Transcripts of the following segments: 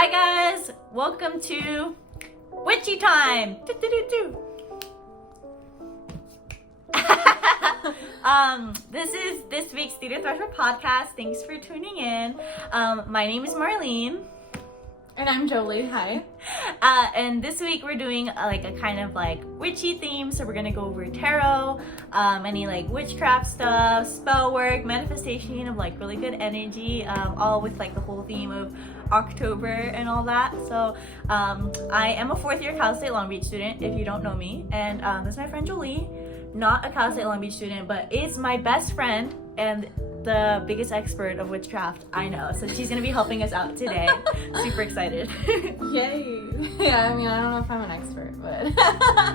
Hi guys, welcome to Witchy Time. This is this week's Theater Threshold podcast. Thanks for tuning in. My name is Marlene. And I'm Jolie. Hi. And this week we're doing like a kind of like witchy theme. So we're gonna go over tarot, any like witchcraft stuff, spell work, manifestation of like really good energy, all with like the whole theme of October and all that. So I am a fourth year Cal State Long Beach student, if you don't know me. And this is my friend Jolie, not a Cal State Long Beach student, but is my best friend and the biggest expert of witchcraft I know. So she's gonna be helping us out today. Super excited. Yay. Yeah, I mean, I don't know if I'm an expert, but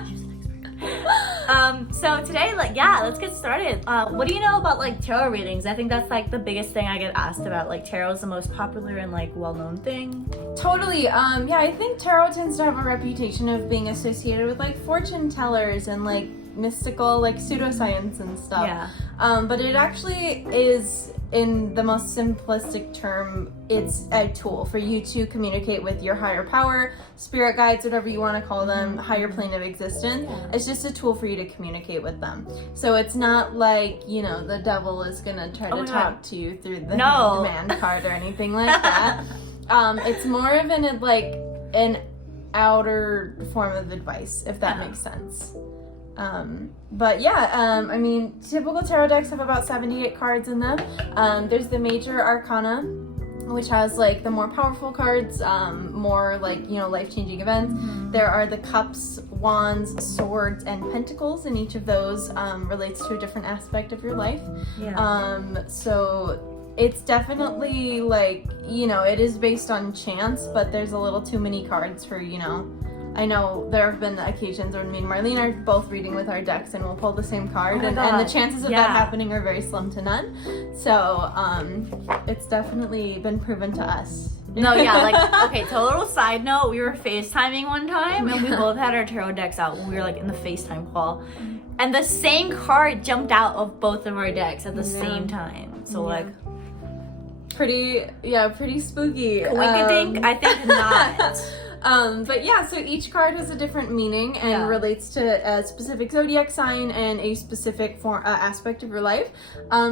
She's an expert. So today, let's get started. What do you know about like tarot readings? I think that's like the biggest thing I get asked about. Like tarot is the most popular and like well-known thing. Totally. Yeah, I think tarot tends to have a reputation of being associated with like fortune tellers and like mystical like pseudoscience and stuff. Yeah. But it actually is, in the most simplistic term, it's a tool for you to communicate with your higher power, spirit guides, whatever you want to call them, higher plane of existence. Yeah. It's just a tool for you to communicate with them. So it's not like, you know, the devil is gonna try to talk to you through the demand card or anything like that. It's more of an outer form of advice, if that makes sense. But yeah, I mean, typical tarot decks have about 78 cards in them. There's the major arcana, which has like the more powerful cards, more like, you know, life-changing events. There are the cups, wands, swords, and pentacles, and each of those relates to a different aspect of your life. So it's definitely like, you know, it is based on chance, but there's a little too many cards for, you know. I know there have been occasions when me and Marlene are both reading with our decks and we'll pull the same card, and the chances of that happening are very slim to none. So it's definitely been proven to us. Okay, total side note, we were FaceTiming one time and we both had our tarot decks out when we were like in the FaceTime call. And the same card jumped out of both of our decks at the same time. So like pretty spooky. Coinkadink? I think not. But yeah, so each card has a different meaning and relates to a specific zodiac sign and a specific aspect of your life.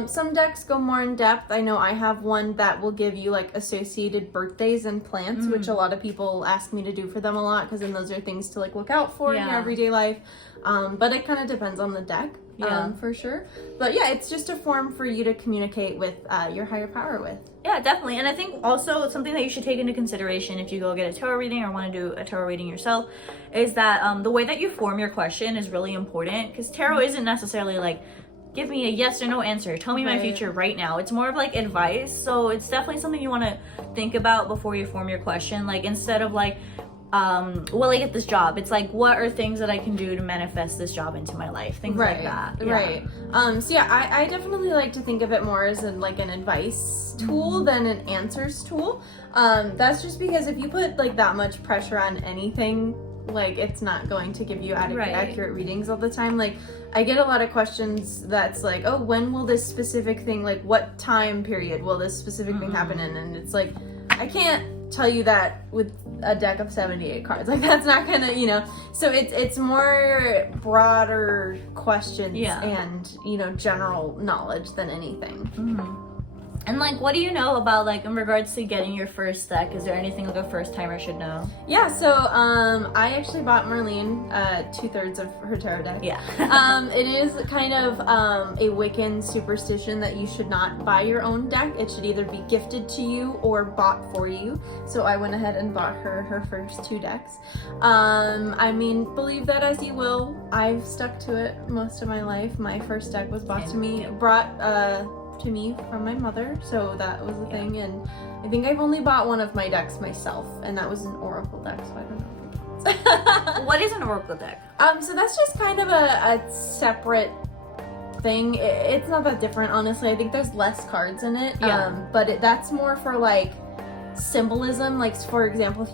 Some decks go more in depth. I know I have one that will give you like associated birthdays and plants, which a lot of people ask me to do for them a lot, because then those are things to like look out for in your everyday life. But it kind of depends on the deck. For sure. But yeah, it's just a form for you to communicate with your higher power with. Yeah, definitely. And I think also something that you should take into consideration if you go get a tarot reading or want to do a tarot reading yourself is that the way that you form your question is really important, because tarot isn't necessarily like, give me a yes or no answer, tell me my future right now. It's more of like advice. So it's definitely something you want to think about before you form your question. Like instead of like, will I get this job? It's like, what are things that I can do to manifest this job into my life? Things like that. Right. So yeah, I definitely like to think of it more as an advice tool than an answers tool. That's just because if you put like that much pressure on anything, like it's not going to give you accurate readings all the time. Like I get a lot of questions that's like, oh, when will this specific thing, like what time period will this specific thing happen in? And it's like, I can't tell you that with a deck of 78 cards. Like that's not gonna, you know. So it's more broader questions and, you know, general knowledge than anything. And like, what do you know about like in regards to getting your first deck? Is there anything like a first timer should know? Yeah, so I actually bought Marlene 2/3 of her tarot deck. It is kind of a Wiccan superstition that you should not buy your own deck. It should either be gifted to you or bought for you. So I went ahead and bought her first 2 decks. I mean, believe that as you will. I've stuck to it most of my life. My first deck was brought to me from my mother, so that was the thing. And I think I've only bought one of my decks myself, and that was an oracle deck, so I don't know. What is an oracle deck? So that's just kind of a separate thing. It's not that different, honestly. I think there's less cards in it, but that's more for like symbolism. Like for example, if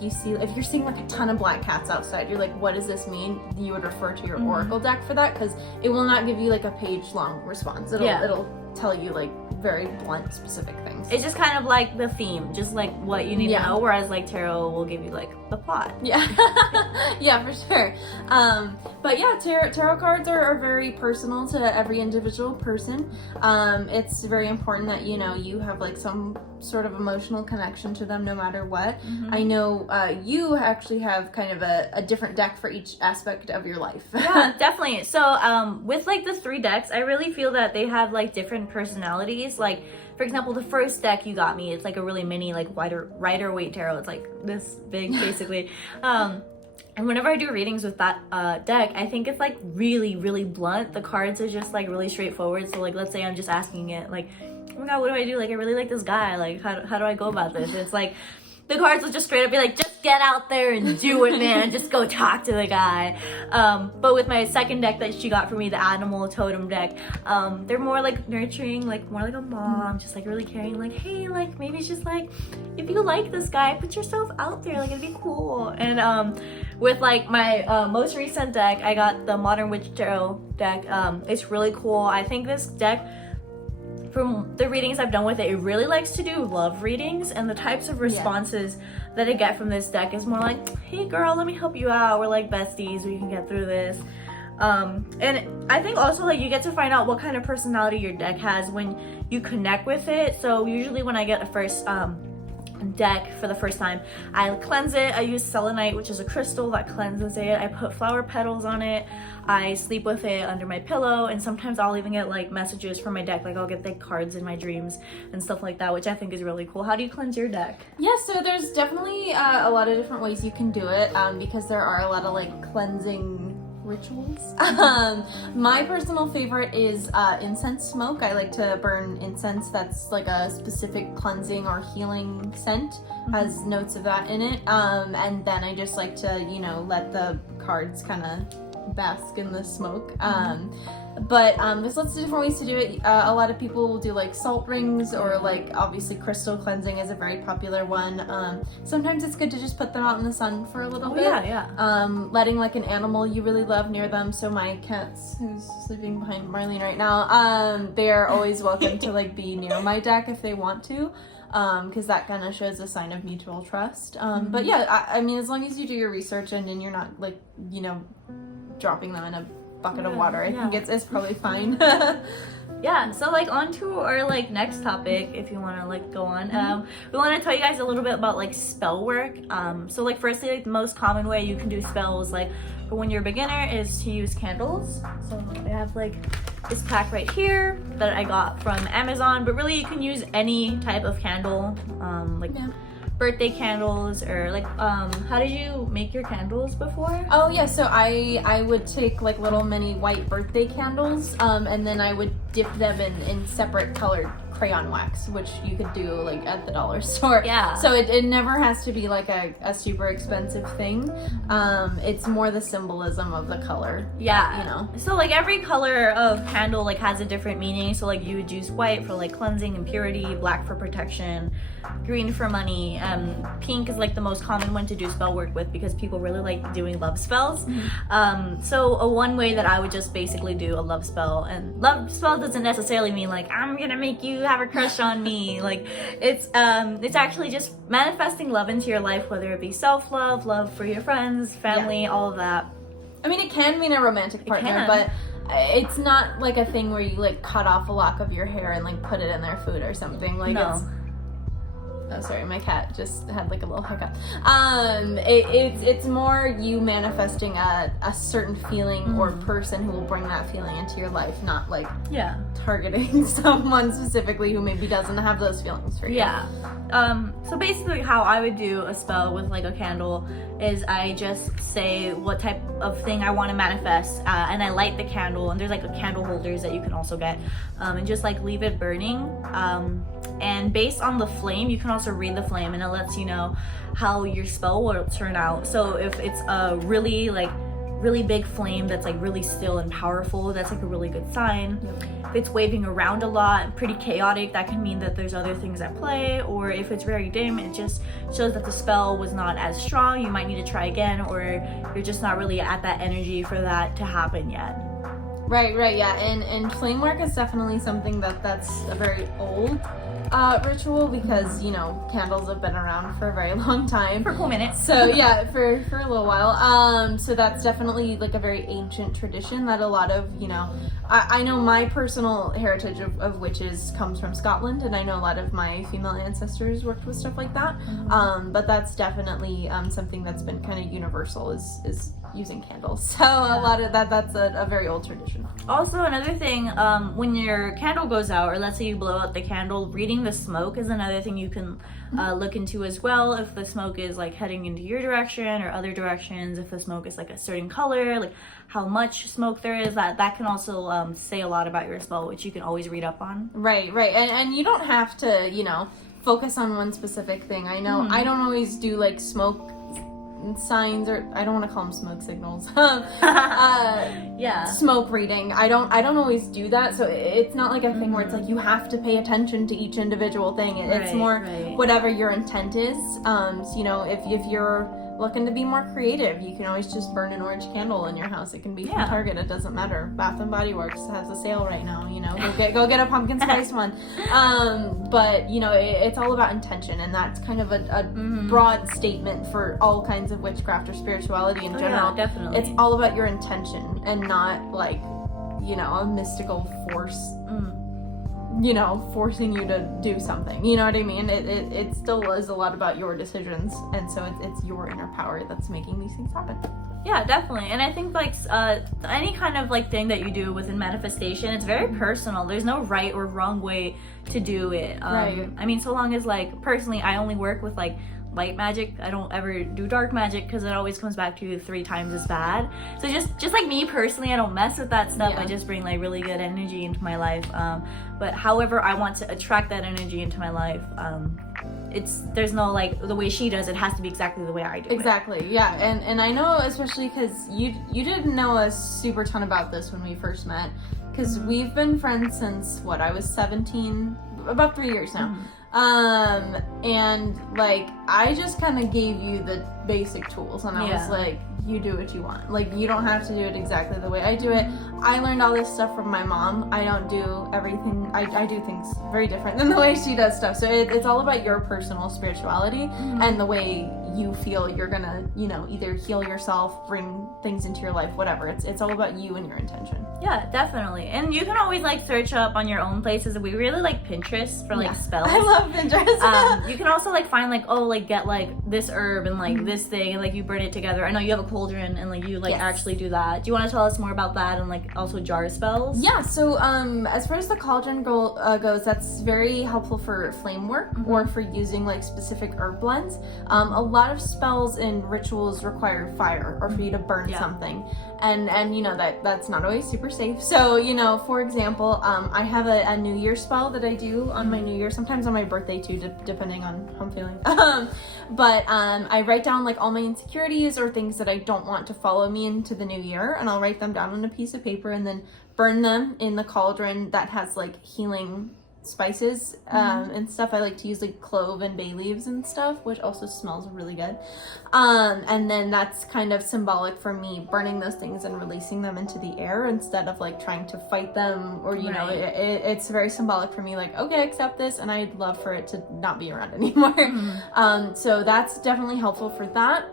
you're seeing like a ton of black cats outside, you're like, what does this mean? You would refer to your oracle deck for that, because it will not give you like a page long response. It'll tell you like very blunt specific things. It's just kind of like the theme, just like what you need to know, whereas like tarot will give you like the plot. Yeah. Yeah, for sure. But yeah, tarot cards are very personal to every individual person. It's very important that, you know, you have like some sort of emotional connection to them no matter what. I know you actually have kind of a different deck for each aspect of your life. Yeah, definitely. So with like the 3 decks, I really feel that they have like different personalities. Like, for example, the first deck you got me, it's like a really mini, like Rider Waite tarot. It's like this big, basically. And whenever I do readings with that deck, I think it's like really, really blunt. The cards are just like really straightforward. So like, let's say I'm just asking it like, oh my god, what do I do? Like, I really like this guy. Like, how do I go about this? It's like, the cards will just straight up be like, just get out there and do it, man. Just go talk to the guy. But with my second deck that she got for me, the Animal Totem deck, they're more like nurturing, like more like a mom, just like really caring, like, hey, like maybe it's just like, if you like this guy, put yourself out there, like it'd be cool. And with like my most recent deck, I got the Modern Witch Tarot deck. It's really cool. I think this deck, from the readings I've done with it, it really likes to do love readings, and the types of responses that I get from this deck is more like, hey girl, let me help you out, we're like besties, we can get through this. And I think also like you get to find out what kind of personality your deck has when you connect with it. So usually when I get a first deck for the first time, I cleanse it. I use selenite, which is a crystal that cleanses it. I put flower petals on it. I sleep with it under my pillow, and sometimes I'll even get like messages from my deck, like I'll get like cards in my dreams and stuff like that, which I think is really cool. How do you cleanse your deck? Yeah, so there's definitely a lot of different ways you can do it, because there are a lot of like cleansing rituals. My personal favorite is incense smoke. I like to burn incense that's like a specific cleansing or healing scent, has notes of that in it. And then I just like to, you know, let the cards kind of bask in the smoke. But there's lots of different ways to do it. A lot of people will do like salt rings, or like obviously crystal cleansing is a very popular one. Sometimes it's good to just put them out in the sun for a little bit. Letting like an animal you really love near them. So my cats, who's sleeping behind Marlene right now, they're always welcome to like be near my deck if they want to, because that kind of shows a sign of mutual trust. But yeah, I mean, as long as you do your research and you're not like, you know, dropping them in a bucket of water, I think it's probably fine. Yeah, so like on to our like next topic, if you want to like go on. We want to tell you guys a little bit about like spell work. So like firstly, like the most common way you can do spells like for when you're a beginner is to use candles. So I have like this pack right here that I got from Amazon, but really you can use any type of candle, birthday candles, or like how did you make your candles before? Oh yeah, so I would take like little mini white birthday candles, and then I would dip them in separate colored crayon wax, which you could do like at the dollar store. Yeah. So it never has to be like a super expensive thing. It's more the symbolism of the color. Yeah. You know. So like every color of candle like has a different meaning. So like you would use white for like cleansing and purity, black for protection, green for money. Pink is like the most common one to do spell work with because people really like doing love spells. So one way that I would just basically do a love spell, and love spell doesn't necessarily mean like I'm gonna make you have a crush on me. Like it's actually just manifesting love into your life, whether it be self-love, love for your friends, family, all of that. I mean, it can mean a romantic partner, but it's not like a thing where you like cut off a lock of your hair and like put it in their food or something. Like oh, sorry, my cat just had like a little hiccup. It's more you manifesting a certain feeling or person who will bring that feeling into your life, not like targeting someone specifically who maybe doesn't have those feelings for you. So basically how I would do a spell with like a candle is I just say what type of thing I want to manifest, and I light the candle, and there's like candle holders that you can also get, and just like leave it burning, and based on the flame you can also read the flame, and it lets you know how your spell will turn out. So if it's a really big flame that's like really still and powerful, that's like a really good sign. If it's waving around a lot, pretty chaotic, that can mean that there's other things at play. Or if it's very dim, it just shows that the spell was not as strong. You might need to try again, or you're just not really at that energy for that to happen yet. Right, yeah. And flame work is definitely something that's a very old ritual because, you know, candles have been around for a very long time. For a cool minute. So yeah, for a little while. So that's definitely like a very ancient tradition that a lot of, you know, I know my personal heritage of witches comes from Scotland, and I know a lot of my female ancestors worked with stuff like that. But that's definitely something that's been kind of universal is using candles. So a lot of that's a very old tradition. Also, another thing, when your candle goes out, or let's say you blow out the candle, reading the smoke is another thing you can look into as well. If the smoke is like heading into your direction or other directions, if the smoke is like a certain color, like how much smoke there is, that can also say a lot about your spell, which you can always read up on. Right. And you don't have to, you know, focus on one specific thing. I know I don't always do like smoke signs, or I don't want to call them smoke signals. Smoke reading. I don't always do that, so it's not like a thing where it's like you have to pay attention to each individual thing. It's more whatever your intent is. So, you know, if you're looking to be more creative, you can always just burn an orange candle in your house. It can be from Target, it doesn't matter. Bath and Body Works has a sale right now, you know, go get a pumpkin spice one. But you know, it's all about intention, and that's kind of a broad statement for all kinds of witchcraft or spirituality in general. Yeah, definitely. It's all about your intention and not like, you know, a mystical force you know, forcing you to do something. You know what I mean? It still is a lot about your decisions, and so it's your inner power that's making these things happen. Yeah, definitely. And I think like any kind of like thing that you do within manifestation, it's very personal. There's no right or wrong way to do it. Right. I mean, so long as like personally, I only work with like light magic. I don't ever do dark magic because it always comes back to you 3 times as bad. So just like me personally, I don't mess with that stuff. I just bring like really good energy into my life. But however I want to attract that energy into my life, there's no like the way she does it has to be exactly the way I do it. Yeah. And I know, especially because you didn't know a super ton about this when we first met, because we've been friends since what, I was 17, about 3 years now. And like I just kind of gave you the basic tools, and I was like, you do what you want. Like, you don't have to do it exactly the way I do it. I learned all this stuff from my mom. I don't do everything. I do things very different than the way she does stuff. So it's all about your personal spirituality and the way you feel you're gonna, you know, either heal yourself, bring things into your life, whatever. It's all about you and your intention. Yeah, definitely. And you can always like search up on your own places. We really like Pinterest for like spells. I love Pinterest. You can also like find like, oh, like get like this herb and like this thing, and like you burn it together. I know you have a cauldron and like you like actually do that. Do you want to tell us more about that and like also jar spells? Yeah, so as far as the cauldron goes, that's very helpful for flame work or for using like specific herb blends. A lot of spells and rituals require fire or for you to burn something, and you know that's not always super safe. So, you know, for example, I have a New Year spell that I do on my New Year, sometimes on my birthday too, depending on how I'm feeling. But I write down like all my insecurities or things that I don't want to follow me into the new year, and I'll write them down on a piece of paper and then burn them in the cauldron that has like healing spices and stuff. I like to use like clove and bay leaves and stuff, which also smells really good. And then that's kind of symbolic for me burning those things and releasing them into the air instead of like trying to fight them, or you know, it's very symbolic for me, like, okay, accept this, and I'd love for it to not be around anymore. So that's definitely helpful for that.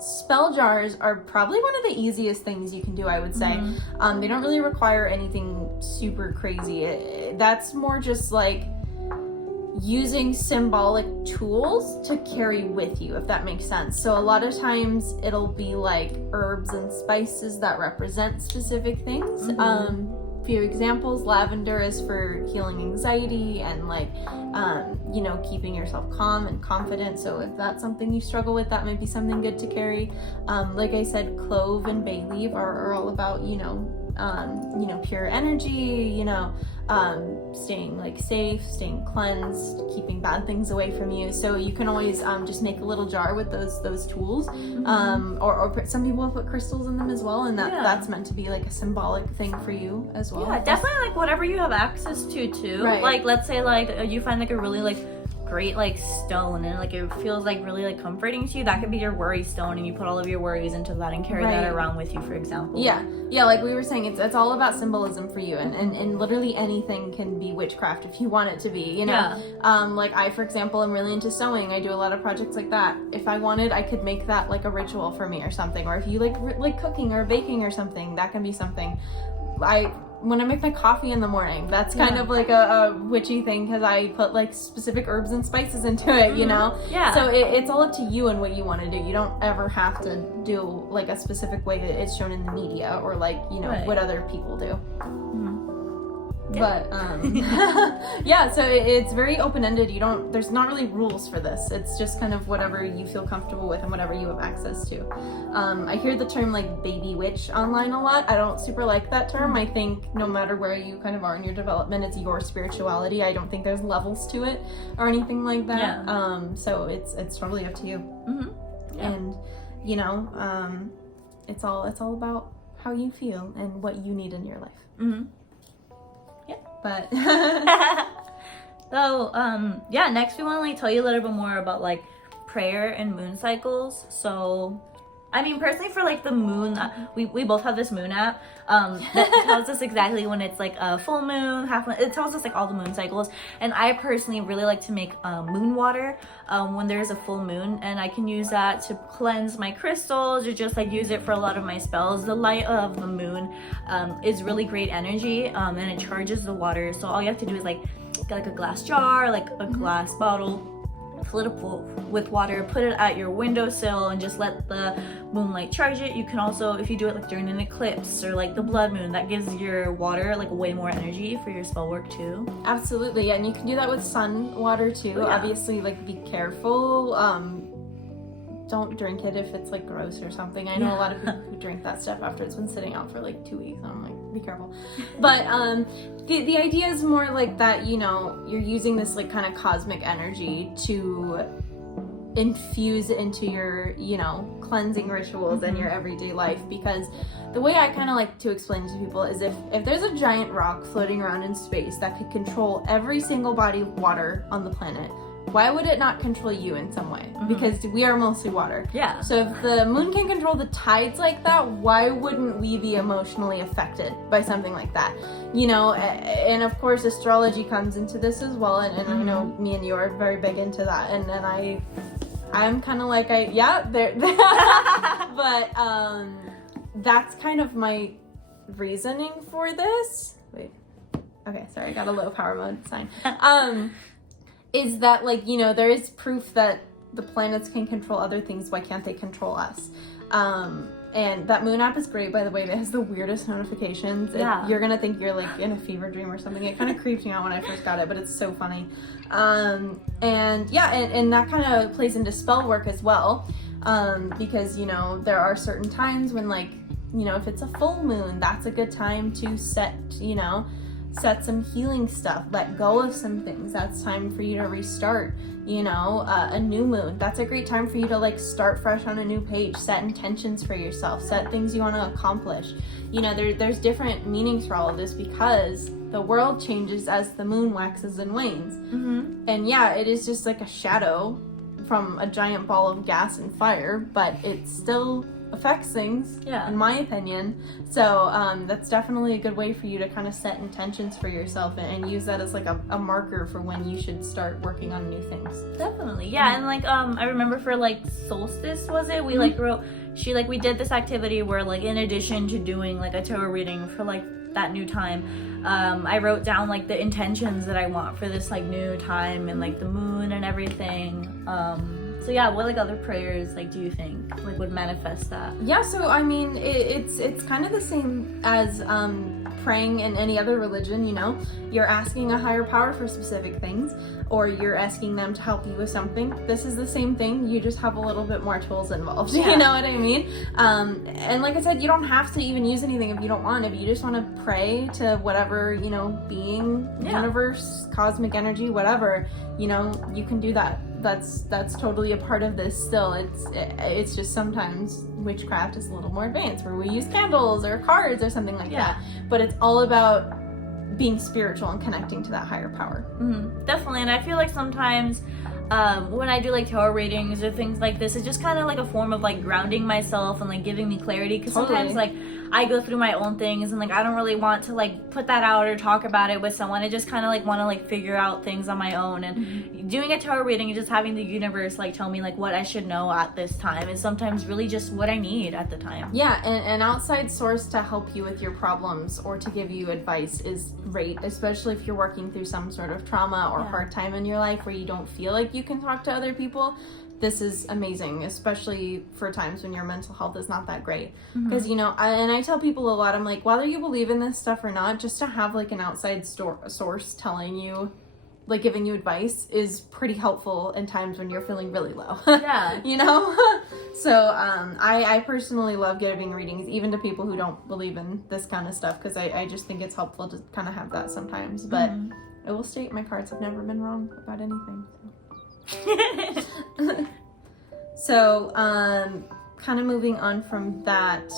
Spell jars are probably one of the easiest things you can do, I would say. They don't really require anything super crazy. That's more just like using symbolic tools to carry with you, if that makes sense. So a lot of times it'll be like herbs and spices that represent specific things. Few examples: lavender is for healing anxiety and like you know, keeping yourself calm and confident. So if that's something you struggle with, that might be something good to carry. Like I said, clove and bay leaf are all about, you know, pure energy, you know, staying like safe, staying cleansed, keeping bad things away from you. So you can always just make a little jar with those tools, or some people put crystals in them as well, and that's meant to be like a symbolic thing for you as well. Yeah, definitely like whatever you have access to too. Like let's say like you find like a really like great like stone, and like it feels like really like comforting to you. That could be your worry stone, and you put all of your worries into that and carry that around with you, for example. Yeah, like we were saying, it's all about symbolism for you, and literally anything can be witchcraft if you want it to be, you know. Like I, for example, am really into sewing. I do a lot of projects like that. If I wanted, I could make that like a ritual for me or something. Or if you like cooking or baking or something, that can be something. When I make my coffee in the morning, that's kind of like a witchy thing, because I put like specific herbs and spices into it, you know? Yeah. So it's all up to you and what you want to do. You don't ever have to do like a specific way that it's shown in the media, or like, you know, what other people do. But yeah, so it's very open-ended. There's not really rules for this. It's just kind of whatever you feel comfortable with and whatever you have access to. I hear the term like baby witch online a lot. I don't super like that term. I think no matter where you kind of are in your development, it's your spirituality. I don't think there's levels to it or anything like that. So it's totally up to you. And you know, it's all about how you feel and what you need in your life. But so yeah, next we want to like tell you a little bit more about like prayer and moon cycles. So I mean, personally, for like the moon, we both have this moon app that tells us exactly when it's like a full moon, half moon. It tells us like all the moon cycles. And I personally really like to make moon water when there's a full moon, and I can use that to cleanse my crystals, or just like use it for a lot of my spells. The light of the moon is really great energy, and it charges the water. So all you have to do is like get like a glass jar, like a glass bottle, fill it up with water, put it at your windowsill, and just let the moonlight charge it. You can also, if you do it like during an eclipse or like the blood moon, that gives your water like way more energy for your spell work too. Absolutely, yeah, and you can do that with sun water too. Obviously, like be careful. Don't drink it if it's like gross or something. I know a lot of people who drink that stuff after it's been sitting out for like 2 weeks. I'm like, be careful. But the idea is more like that, you know, you're using this like kind of cosmic energy to infuse into your, you know, cleansing rituals and your everyday life. Because the way I kind of like to explain to people is if there's a giant rock floating around in space that could control every single body of water on the planet, why would it not control you in some way? Because we are mostly water. Yeah. So if the moon can control the tides like that, why wouldn't we be emotionally affected by something like that? You know, and of course astrology comes into this as well, and I know me and you are very big into that, and I'm kind of like, but that's kind of my reasoning for this. Wait, okay, sorry, I got a low power mode sign. Is that, like, you know, there is proof that the planets can control other things. Why can't they control us? And that moon app is great, by the way. It has the weirdest notifications. You're gonna think you're like in a fever dream or something. It kind of creeped me out when I first got it, but it's so funny. And that kind of plays into spell work as well, because, you know, there are certain times when, like, you know, if it's a full moon, that's a good time to set some healing stuff, let go of some things. That's time for you to restart, you know. A new moon, that's a great time for you to like start fresh on a new page, set intentions for yourself, set things you want to accomplish. You know, there's different meanings for all of this, because the world changes as the moon waxes and wanes. And yeah, it is just like a shadow from a giant ball of gas and fire, but it still affects things, in my opinion. So that's definitely a good way for you to kind of set intentions for yourself and use that as like a marker for when you should start working on new things. Definitely, yeah. And like I remember for like solstice, was it, we like wrote, we did this activity where, like, in addition to doing like a tarot reading for like that new time, I wrote down like the intentions that I want for this like new time, and like the moon and everything. So yeah, what like other prayers like do you think like would manifest that? Yeah, so I mean, it's kind of the same as praying in any other religion, you know. You're asking a higher power for specific things, or you're asking them to help you with something. This is the same thing, you just have a little bit more tools involved, you know what I mean? And like I said, you don't have to even use anything if you don't want. If you just want to pray to whatever, you know, being, universe, cosmic energy, whatever, you know, you can do that. That's totally a part of this still. It's just sometimes witchcraft is a little more advanced, where we use candles or cards or something like that. But it's all about being spiritual and connecting to that higher power. Definitely. And I feel like sometimes when I do like tarot readings or things like this, it's just kind of like a form of like grounding myself and like giving me clarity, because sometimes like I go through my own things and like I don't really want to like put that out or talk about it with someone. I just kind of like want to like figure out things on my own, and doing a tarot reading and just having the universe like tell me like what I should know at this time is sometimes really just what I need at the time. Yeah, and an outside source to help you with your problems or to give you advice is great, especially if you're working through some sort of trauma or hard time in your life where you don't feel like you can talk to other people. This is amazing, especially for times when your mental health is not that great. Because, you know, I tell people a lot, I'm like, whether you believe in this stuff or not, just to have like an outside source telling you, like giving you advice is pretty helpful in times when you're feeling really low. Yeah. You know? So I personally love giving readings, even to people who don't believe in this kind of stuff, because I just think it's helpful to kind of have that sometimes. But I will state my cards have never been wrong about anything. So, kind of moving on from that,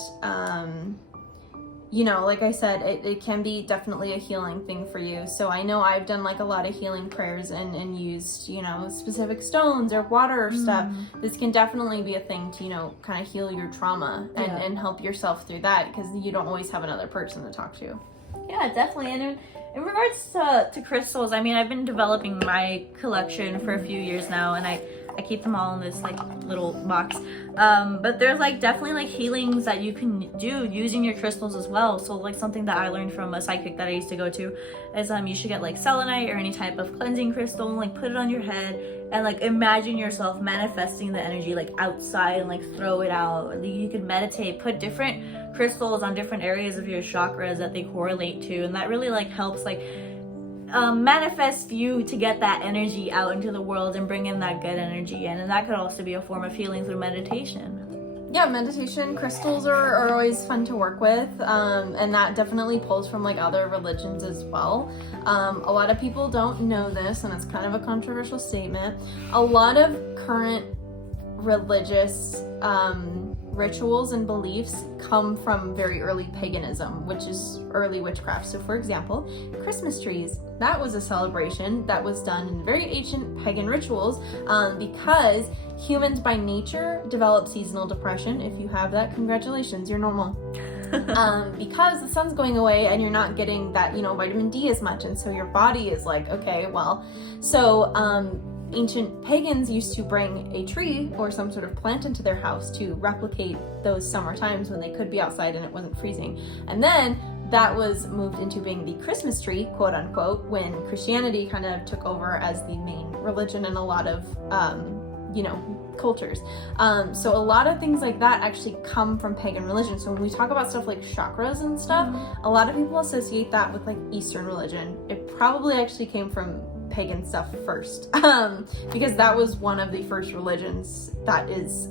you know, like I said, it can be definitely a healing thing for you. So I know I've done like a lot of healing prayers and used, you know, specific stones or water or stuff. This can definitely be a thing to, you know, kind of heal your trauma and help yourself through that, because you don't always have another person to talk to. Yeah, definitely. And in regards to crystals, I mean, I've been developing my collection for a few years now, and I keep them all in this like little box. But there's like definitely like healings that you can do using your crystals as well. So like something that I learned from a psychic that I used to go to is you should get like selenite or any type of cleansing crystal and like put it on your head and like imagine yourself manifesting the energy like outside and like throw it out. You can meditate, put different crystals on different areas of your chakras that they correlate to, and that really like helps like manifest you to get that energy out into the world and bring in that good energy in. And that could also be a form of healing through meditation. Yeah, meditation, crystals are always fun to work with, and that definitely pulls from like other religions as well. A lot of people don't know this, and it's kind of a controversial statement. A lot of current religious rituals and beliefs come from very early paganism, which is early witchcraft. So for example, Christmas trees, that was a celebration that was done in very ancient pagan rituals, because humans by nature develop seasonal depression. If you have that, congratulations, you're normal. Because the sun's going away and you're not getting that, you know, vitamin D as much, and so your body is like, okay, well, so ancient pagans used to bring a tree or some sort of plant into their house to replicate those summer times when they could be outside and it wasn't freezing. And then that was moved into being the Christmas tree, quote unquote, when Christianity kind of took over as the main religion in a lot of, you know, cultures. So a lot of things like that actually come from pagan religion. So when we talk about stuff like chakras and stuff, a lot of people associate that with like Eastern religion. It probably actually came from pagan stuff first, because that was one of the first religions that is,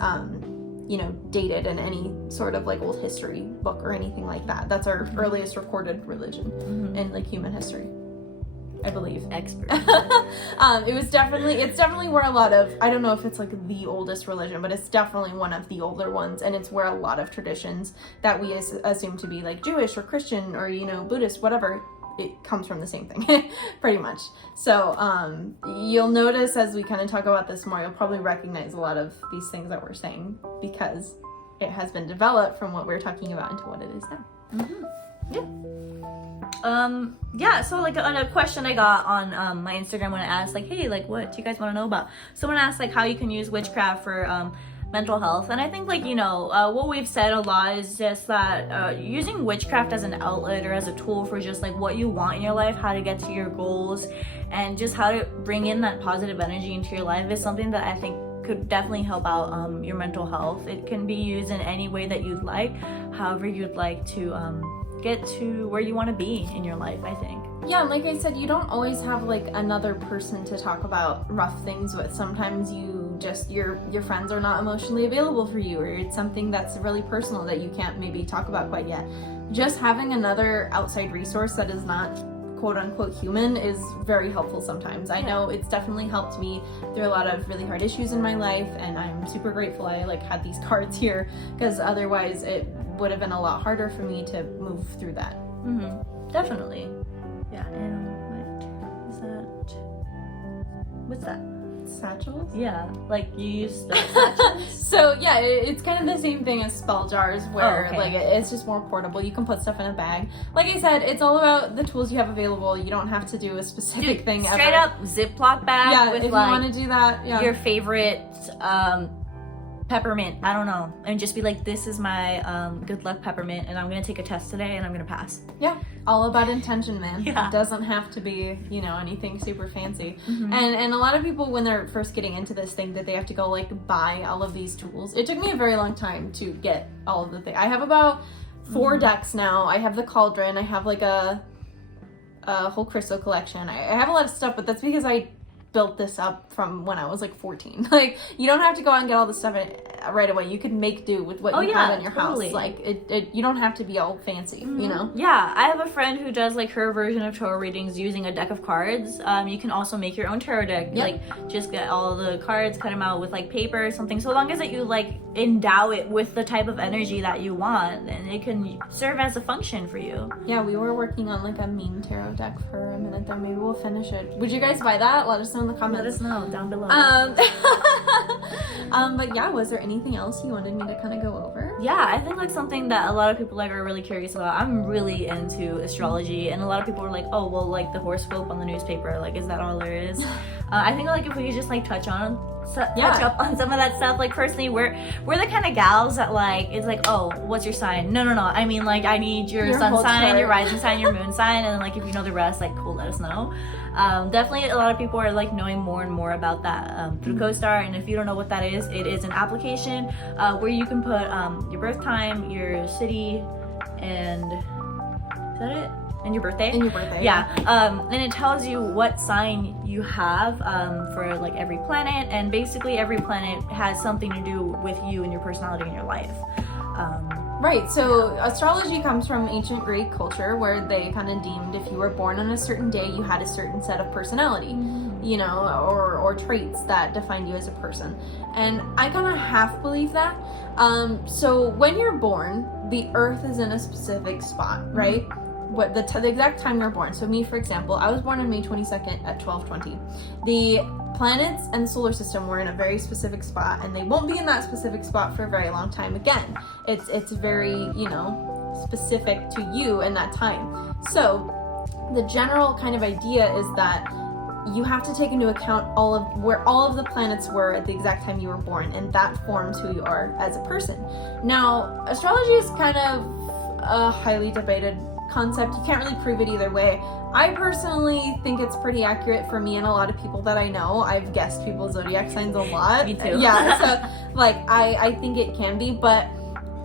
you know, dated in any sort of like old history book or anything like that. That's our earliest recorded religion in like human history, I believe. Expert. It's definitely where a lot of, I don't know if it's like the oldest religion, but it's definitely one of the older ones, and it's where a lot of traditions that we assume to be like Jewish or Christian or, you know, Buddhist, whatever, it comes from the same thing, pretty much. So you'll notice as we kind of talk about this more, you'll probably recognize a lot of these things that we're saying because it has been developed from what we're talking about into what it is now. Yeah, so like on a question I got on my Instagram when I asked like, hey, like what do you guys want to know about? Someone asked like how you can use witchcraft for mental health. And I think like, you know, what we've said a lot is just that using witchcraft as an outlet or as a tool for just like what you want in your life, how to get to your goals, and just how to bring in that positive energy into your life is something that I think could definitely help out your mental health. It can be used in any way that you'd like, however you'd like to get to where you want to be in your life, I think. Yeah, and like I said, you don't always have like another person to talk about rough things with. Sometimes you just, your friends are not emotionally available for you, or it's something that's really personal that you can't maybe talk about quite yet. Just having another outside resource that is not quote unquote human is very helpful sometimes. I know it's definitely helped me through a lot of really hard issues in my life, and I'm super grateful I like had these cards here, because otherwise it would have been a lot harder for me to move through that. Definitely. Yeah, and what is that? What's that? Satchels? Yeah, like you use the satchels. So yeah, it's kind of the same thing as spell jars, where okay. like it's just more portable. You can put stuff in a bag. Like I said, it's all about the tools you have available. You don't have to do a specific thing. Straight up Ziploc bag. Yeah, with if like you want to do that, yeah. your favorite peppermint. I don't know, and just be like, this is my good luck peppermint, and I'm gonna take a test today, and I'm gonna pass. Yeah, all about intention, man. Yeah. It doesn't have to be, you know, anything super fancy. And a lot of people, when they're first getting into this, think that they have to go like buy all of these tools. It took me a very long time to get all of the things. I have about 4 decks now. I have the cauldron. I have like a whole crystal collection. I have a lot of stuff, but that's because I built this up from when I was like 14. Like, you don't have to go out and get all the stuff right away. You can make do with what you have in your house. Like, you don't have to be all fancy, you know? Yeah, I have a friend who does like her version of tarot readings using a deck of cards. You can also make your own tarot deck. Yep. Like, just get all the cards, cut them out with like paper or something. So long as that you like endow it with the type of energy that you want, and it can serve as a function for you. Yeah, we were working on like a meme tarot deck for a minute there. Maybe we'll finish it. Would you guys buy that? Let us know in the comments. Let us know down below. But yeah, was there anything else you wanted me to kind of go over? Yeah, I think like something that a lot of people like are really curious about. I'm really into astrology, and a lot of people are like, oh, well, like the horoscope on the newspaper, like, is that all there is? I think like if we could just like touch up on some of that stuff. Like, personally, we're the kind of gals that like, it's like, oh, what's your sign? No. I mean, like, I need your sun sign, chart, your rising sign, your moon sign, and then like if you know the rest, like, cool, let us know. Definitely a lot of people are like knowing more and more about that through CoStar, and if you don't know what that is, it is an application where you can put your birth time, your city, and is that it? And your birthday? And your birthday. Yeah. And it tells you what sign you have for like every planet, and basically every planet has something to do with you and your personality in your life. Right, so astrology comes from ancient Greek culture, where they kind of deemed if you were born on a certain day, you had a certain set of personality, you know, or traits that defined you as a person. And I kind of half believe that. So when you're born, the earth is in a specific spot, right? What the exact time you're born. So me, for example, I was born on May 22nd at 12:20. The planets and the solar system were in a very specific spot, and they won't be in that specific spot for a very long time again. It's very, you know, specific to you in that time. So the general kind of idea is that you have to take into account where all of the planets were at the exact time you were born, and that forms who you are as a person. Now, astrology is kind of a highly debated concept. You can't really prove it either way. I personally think it's pretty accurate for me and a lot of people that I know. I've guessed people's zodiac signs a lot. Me too. Yeah, so like I think it can be, but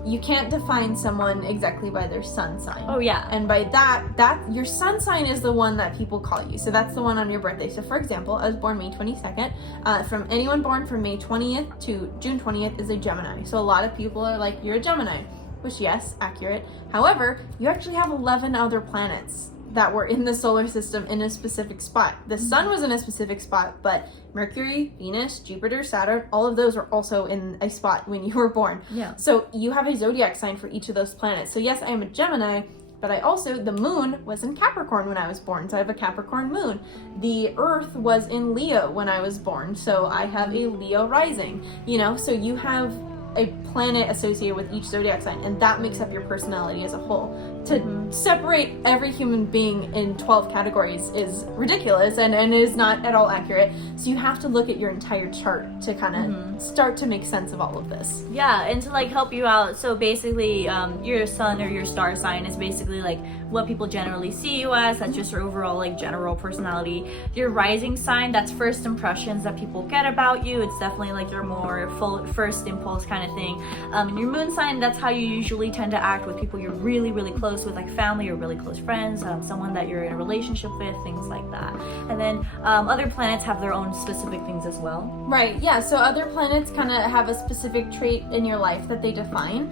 you can't define someone exactly by their sun sign. Oh yeah. And by that your sun sign is the one that people call you. So that's the one on your birthday. So for example, I was born May 22nd. From anyone born from May 20th to June 20th is a Gemini. So a lot of people are like, you're a Gemini. Which, yes, accurate. However, you actually have 11 other planets that were in the solar system in a specific spot. The sun was in a specific spot, but Mercury, Venus, Jupiter, Saturn, all of those were also in a spot when you were born. Yeah. So you have a zodiac sign for each of those planets. So yes, I am a Gemini, but the moon was in Capricorn when I was born, so I have a Capricorn moon. The earth was in Leo when I was born, so I have a Leo rising. You know, so you have a planet associated with each zodiac sign, and that makes up your personality as a whole. To separate every human being in 12 categories is ridiculous and is not at all accurate. So you have to look at your entire chart to kind of start to make sense of all of this. Yeah, and to like help you out, so basically your sun or your star sign is basically like what people generally see you as. That's just your overall like general personality. Your rising sign, that's first impressions that people get about you. It's definitely like your more full first impulse kind of thing. And your moon sign, that's how you usually tend to act with people you're really, really close with, like family or really close friends, someone that you're in a relationship with, things like that. And then other planets have their own specific things as well. Right, yeah, so other planets kind of have a specific trait in your life that they define.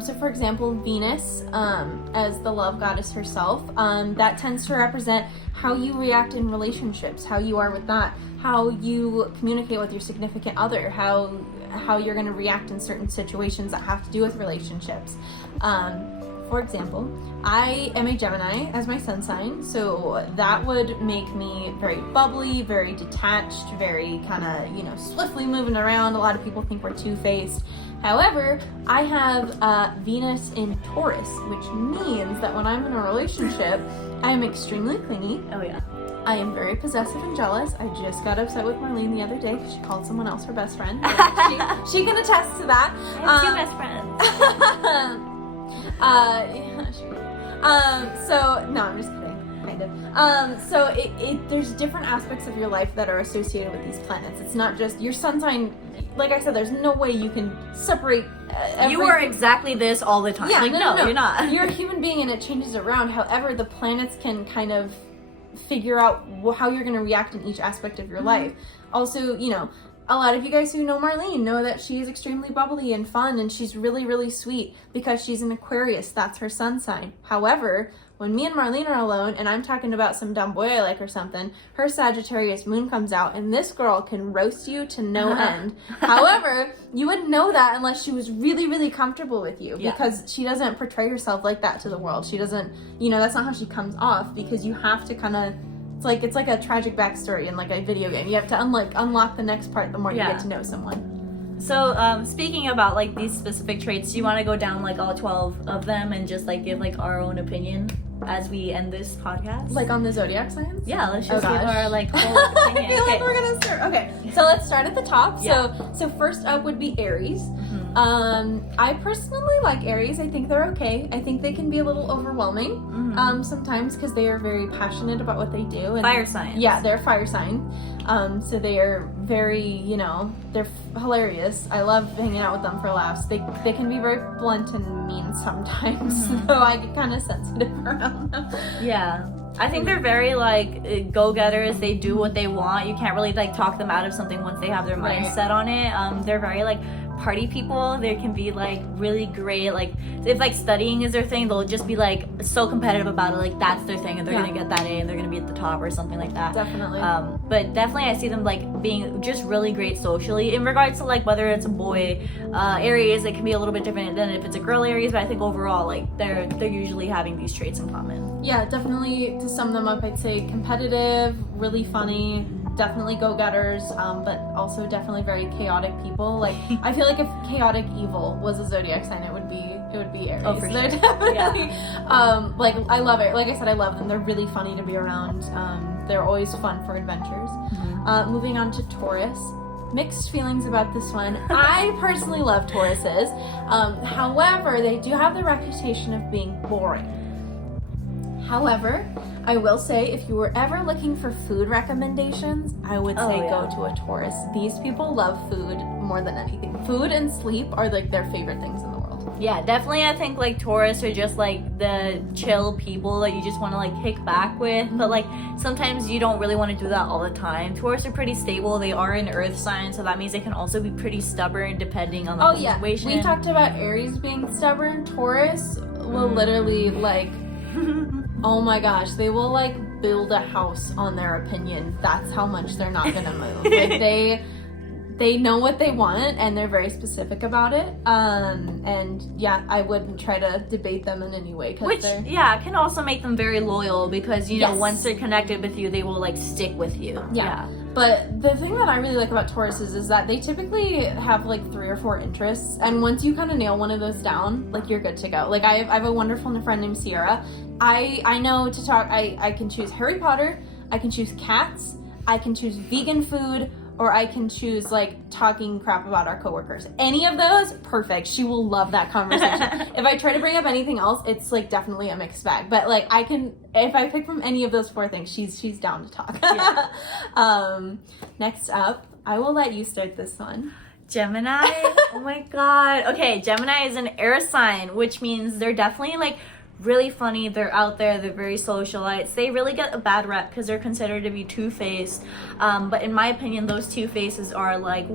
So for example, Venus, as the love goddess herself, that tends to represent how you react in relationships, how you are with that, how you communicate with your significant other, how you're going to react in certain situations that have to do with relationships. for example, I am a Gemini as my sun sign, so that would make me very bubbly, very detached, very kind of, you know, swiftly moving around. A lot of people think we're two-faced. However, I have Venus in Taurus, which means that when I'm in a relationship, I am extremely clingy. Oh yeah. I am very possessive and jealous. I just got upset with Marlene the other day because she called someone else her best friend. She can attest to that. I have two best friends. Yeah, sure. So, no, I'm just kidding, kind of. So there's different aspects of your life that are associated with these planets. It's not just your sun sign. Like I said, there's no way you can separate you are exactly this all the time. Yeah, like, no, you're not. You're a human being and it changes around. However, the planets can kind of figure out how you're going to react in each aspect of your life. Also, you know, a lot of you guys who know Marlene know that she is extremely bubbly and fun, and she's really, really sweet because she's an Aquarius. That's her sun sign. However, when me and Marlene are alone and I'm talking about some dumb boy I like or something, her Sagittarius moon comes out and this girl can roast you to no end. However, you wouldn't know that unless she was really, really comfortable with you, because she doesn't portray herself like that to the world. She doesn't, you know, that's not how she comes off, because you have to kind of, it's like a tragic backstory in like a video game. You have to unlock the next part the more you get to know someone. So, speaking about like these specific traits, do you want to go down like all 12 of them and just like give like our own opinion as we end this podcast? Like on the zodiac signs? Yeah, let's just give our like whole opinion. I feel like we're gonna start. Okay, so let's start at the top. So first up would be Aries. I personally like Aries. I think they're okay. I think they can be a little overwhelming sometimes because they are very passionate about what they do. And fire signs. Yeah, they're a fire sign. So they are very, you know, they're hilarious. I love hanging out with them for laughs. They can be very blunt and mean sometimes, so I get kind of sensitive around them. Yeah. I think they're very like go-getters. They do what they want. You can't really like talk them out of something once they have their mind set on it. They're very like party people. They can be like really great, like if like studying is their thing, they'll just be like so competitive about it, like that's their thing and they're gonna get that A and they're gonna be at the top or something like that. Definitely. But definitely I see them like being just really great socially. In regards to like whether it's a boy Aries, it can be a little bit different than if it's a girl Aries, but I think overall like they're usually having these traits in common. Yeah, definitely. To sum them up, I'd say competitive, really funny, definitely go-getters, but also definitely very chaotic people. Like I feel like if chaotic evil was a zodiac sign, it would be Aries. Oh, for They're sure. definitely like I love it. Like I said, I love them. They're really funny to be around. They're always fun for adventures. Moving on to Taurus. Mixed feelings about this one. I personally love Tauruses. However, they do have the reputation of being boring. However, I will say if you were ever looking for food recommendations, I would say go to a Taurus. These people love food more than anything. Food and sleep are like their favorite things in the world. Yeah, definitely. I think like Taurus are just like the chill people that you just want to like kick back with, but like sometimes you don't really want to do that all the time. Taurus are pretty stable. They are an earth sign, so that means they can also be pretty stubborn depending on the situation. We talked about Aries being stubborn. Taurus will literally like oh my gosh, they will like build a house on their opinion. That's how much they're not gonna move. Like they know what they want and they're very specific about it. And yeah, I wouldn't try to debate them in any way. Which can also make them very loyal because you know once they're connected with you, they will like stick with you. Yeah. But the thing that I really like about Tauruses is that they typically have like 3 or 4 interests, and once you kind of nail one of those down, like you're good to go. Like I have a wonderful friend named Sierra. I know to talk. I can choose Harry Potter. I can choose cats. I can choose vegan food. Or I can choose like talking crap about our coworkers. Any of those, perfect. She will love that conversation. If I try to bring up anything else, it's like definitely a mixed bag. But like if I pick from any of those 4 things, she's down to talk. Next up, I will let you start this one. Gemini. Oh my god. Okay, Gemini is an air sign, which means they're definitely like really funny. They're out there. They're very socialites. They really get a bad rep because they're considered to be two-faced. But in my opinion, those two faces are like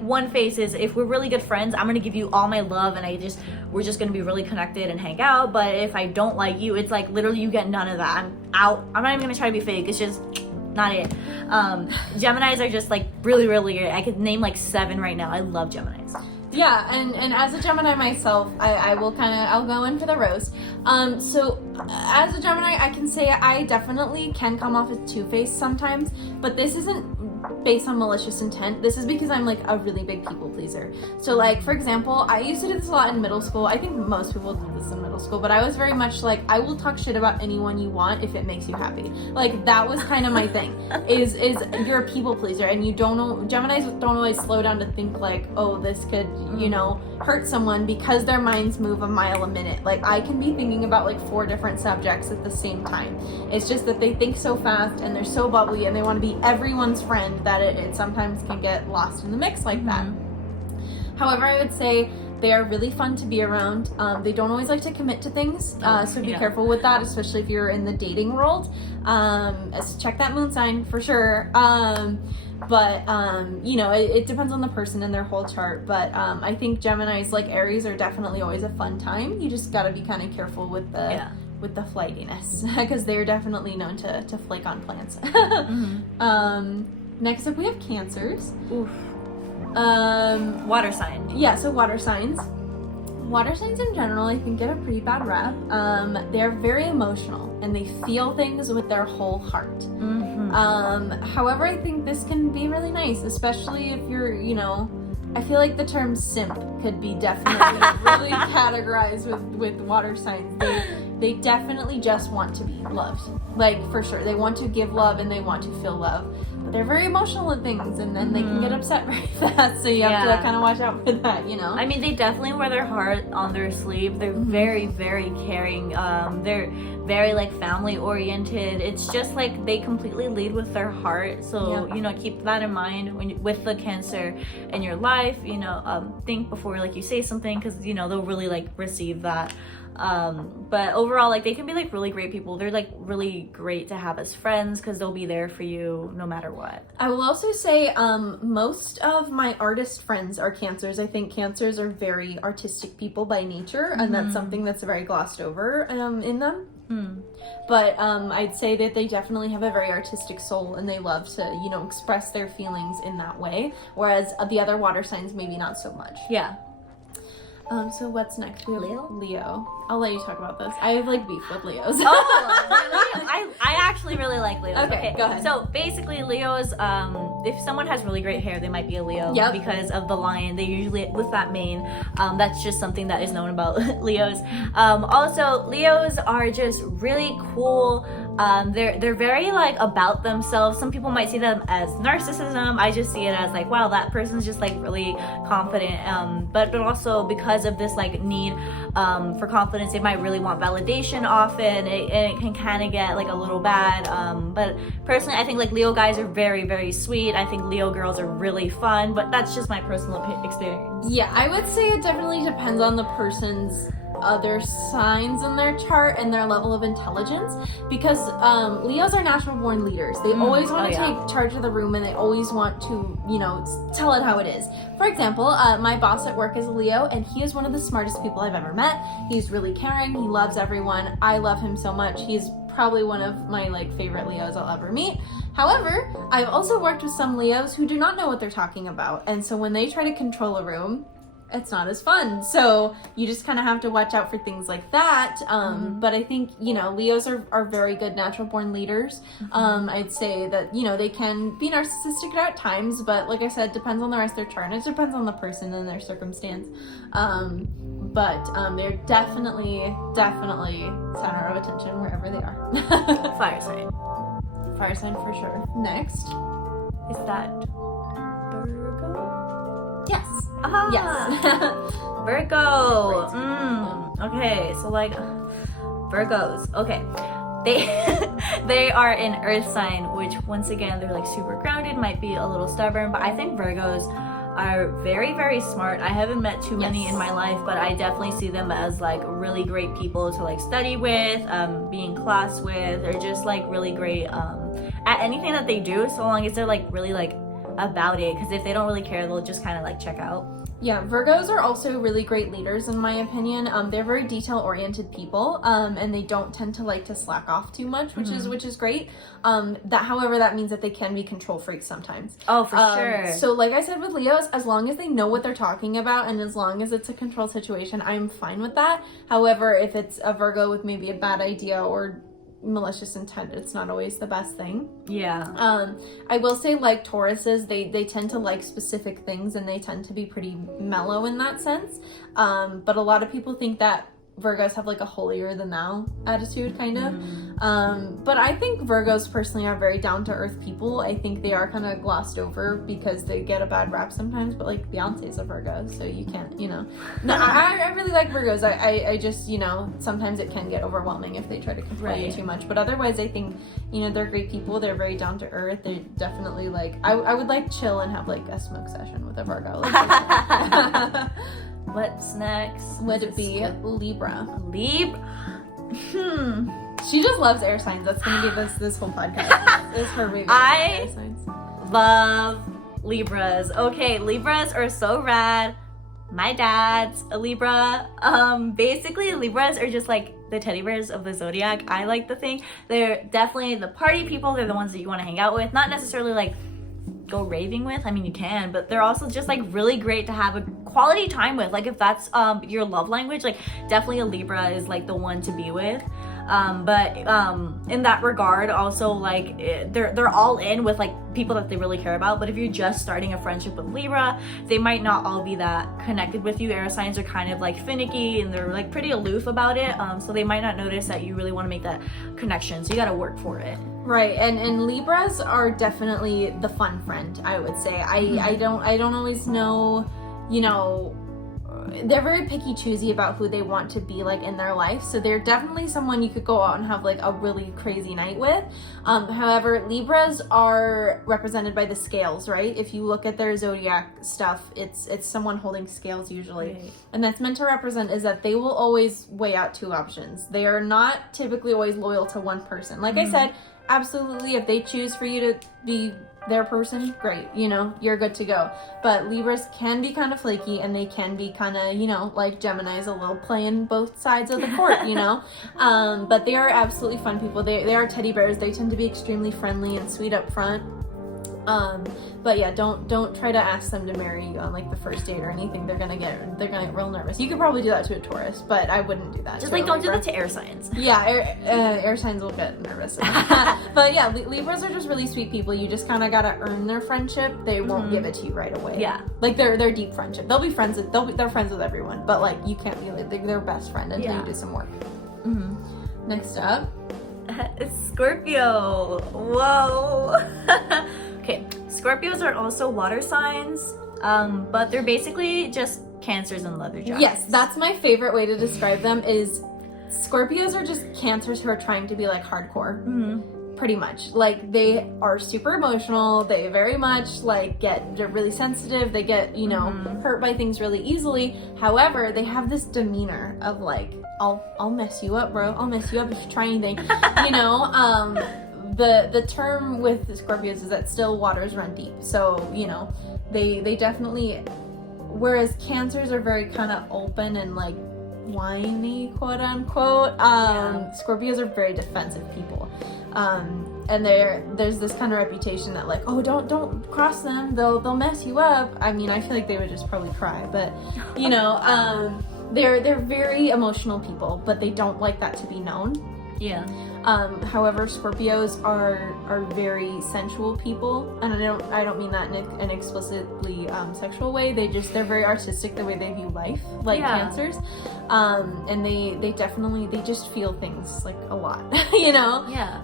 one face is if we're really good friends, I'm gonna give you all my love and we're just gonna be really connected and hang out. But if I don't like you, it's like literally you get none of that. I'm out. I'm not even gonna try to be fake. It's just not it. Geminis are just like really, really good. I could name like 7 right now. I love Geminis. Yeah, and as a Gemini myself, I'll go in for the roast. So as a Gemini, I can say I definitely can come off as two-faced sometimes, but this isn't based on malicious intent. This is because I'm like a really big people pleaser. So like, for example, I used to do this a lot in middle school. I think most people do this in middle school, but I was very much like, I will talk shit about anyone you want if it makes you happy. Like, that was kind of my thing, is you're a people pleaser, and you don't know, Geminis don't always slow down to think like, oh, this could, you know, hurt someone, because their minds move a mile a minute. Like, I can be thinking about like 4 different subjects at the same time. It's just that they think so fast and they're so bubbly and they want to be everyone's friend that it sometimes can get lost in the mix like that. However, I would say they are really fun to be around. They don't always like to commit to things, so be careful with that, especially if you're in the dating world. Check that moon sign for sure. But you know, it depends on the person and their whole chart. But I think Geminis, like Aries, are definitely always a fun time. You just got to be kind of careful with the flightiness, because they're definitely known to flake on plans. Next up, we have Cancers. Oof. Water sign. Yeah, so water signs. Water signs in general, I think, get a pretty bad rap. They're very emotional and they feel things with their whole heart. However, I think this can be really nice, especially if you're, you know, I feel like the term simp could be definitely really categorized with water signs. They definitely just want to be loved. Like, for sure. They want to give love and they want to feel love. But they're very emotional with things, and then they can get upset very fast. So you have to kind of watch out for that, you know? I mean, they definitely wear their heart on their sleeve. They're very, very caring. They're very, like, family oriented. It's just like they completely lead with their heart. So, you know, keep that in mind with the Cancer in your life. You know, think before, like, you say something, because, you know, they'll really, like, receive that. But overall, like, they can be like really great people. They're like really great to have as friends, because they'll be there for you no matter what. I will also say most of my artist friends are Cancers. I think Cancers are very artistic people by nature, and that's something that's very glossed over in them. But I'd say that they definitely have a very artistic soul, and they love to, you know, express their feelings in that way, whereas the other water signs maybe not so much. Yeah. So what's next? We have Leo? Leo. I'll let you talk about this. I have like beef with Leos. Oh, really? I actually really like Leos. Okay, go ahead. So basically, Leos, if someone has really great hair, they might be a Leo because of the lion. They usually, with that mane, that's just something that is known about Leos. Also, Leos are just really cool. They're very like about themselves. Some people might see them as narcissism. I just see it as like, wow, that person's just like really confident. But also because of this like need for confidence, they might really want validation often, and it can kind of get like a little bad. But personally, I think like Leo guys are very, very sweet. I think Leo girls are really fun, but that's just my personal experience. Yeah, I would say it definitely depends on the person's other signs in their chart and their level of intelligence, because Leos are natural born leaders. They always want to take charge of the room, and they always want to, you know, tell it how it is. For example, my boss at work is a Leo, and he is one of the smartest people I've ever met. He's really caring. He loves everyone. I love him so much. He's probably one of my like favorite Leos I'll ever meet. However, I've also worked with some Leos who do not know what they're talking about, and so when they try to control a room, it's not as fun. So you just kind of have to watch out for things like that. But I think, you know, Leos are very good natural born leaders. I'd say that, you know, they can be narcissistic at times, but like I said, it depends on the rest of their chart, and it depends on the person and their circumstance. But they're definitely center of attention wherever they are. Fire sign. Fire sign for sure. Next. Is that Virgo? Yes. Yes. Virgo. Okay, so like Virgos. Okay. They are an earth sign, which once again, they're like super grounded, might be a little stubborn, but I think Virgos are very, very smart. I haven't met too many in my life, but I definitely see them as like really great people to like study with, be in class with. They're just like really great at anything that they do, so long as they're like really like about it, because if they don't really care, they'll just kind of like check out. Yeah, Virgos are also really great leaders in my opinion. They're very detail-oriented people, and they don't tend to like to slack off too much, which is great. However, that means that they can be control freaks sometimes. Oh, for sure. So like I said with Leos, as long as they know what they're talking about and as long as it's a control situation, I'm fine with that. However, if it's a Virgo with maybe a bad idea or malicious intent, it's not always the best thing. Yeah. I will say, like Tauruses, they tend to like specific things and they tend to be pretty mellow in that sense. But a lot of people think that Virgos have like a holier than thou attitude, kind of. But I think Virgos personally are very down-to-earth people. I think they are kind of glossed over because they get a bad rap sometimes, but like Beyonce's a Virgo, so you can't, you know. No, I really like Virgos. I just, you know, sometimes it can get overwhelming if they try to control you too much. But otherwise, I think, you know, they're great people. They're very down-to-earth. They're definitely like, I would like chill and have like a smoke session with a Virgo. Like, what's next? Would it be Libra? She just loves air signs. That's gonna be this whole podcast. It's her review. I love Libras. Okay, Libras are so rad. My dad's a Libra. Basically Libras are just like the teddy bears of the zodiac. I like to think they're definitely the party people. They're the ones that you want to hang out with. Not necessarily like go raving with. I mean, you can, but they're also just like really great to have a quality time with. Like if that's your love language, like definitely a Libra is like the one to be with. But in that regard, also like they're all in with like people that they really care about. But if you're just starting a friendship with Libra, they might not all be that connected with you. Air signs are kind of like finicky and they're like pretty aloof about it. So they might not notice that you really want to make that connection. So you got to work for it. Right, and Libras are definitely the fun friend, I would say. I don't always know, you know, they're very picky choosy about who they want to be like in their life. So they're definitely someone you could go out and have like a really crazy night with. However, Libras are represented by the scales, right? If you look at their zodiac stuff, it's someone holding scales usually. Right. And that's meant to represent is that they will always weigh out two options. They are not typically always loyal to one person. Like I said, absolutely, if they choose for you to be their person, great, you know, you're good to go. But Libras can be kind of flaky and they can be kind of, you know, like Gemini's a little playing both sides of the court, you know. But they are absolutely fun people. They are teddy bears. They tend to be extremely friendly and sweet up front. But yeah, don't try to ask them to marry you on like the first date or anything. They're gonna get real nervous. You could probably do that to a Taurus, but I wouldn't do that. Just like don't do that to air signs. Yeah, air signs will get nervous. But yeah, Libras are just really sweet people. You just kind of gotta earn their friendship. They won't give it to you right away. Yeah, like they're deep friendship. They'll be friends. They're friends with everyone, but like you can't be like their best friend until you do some work. Next up, it's Scorpio. Whoa. Okay, Scorpios are also water signs, but they're basically just Cancers and leather jackets. Yes, that's my favorite way to describe them is Scorpios are just Cancers who are trying to be like hardcore. Pretty much. Like they are super emotional. They very much like they're really sensitive. They get, you know, hurt by things really easily. However, they have this demeanor of like, I'll mess you up, bro. I'll mess you up if you try anything. You know, the term with the Scorpios is that still waters run deep. So, you know, they definitely, whereas Cancers are very kind of open and like whiny, quote unquote, Scorpios are very defensive people. And there's this kind of reputation that like, oh, don't cross them, they'll mess you up. I mean, I feel like they would just probably cry, but you know, they're very emotional people, but they don't like that to be known. Yeah. However, Scorpios are very sensual people, and I don't mean that in an explicitly sexual way. They're very artistic the way they view life, like Cancers, and they definitely just feel things like a lot, you know. Yeah.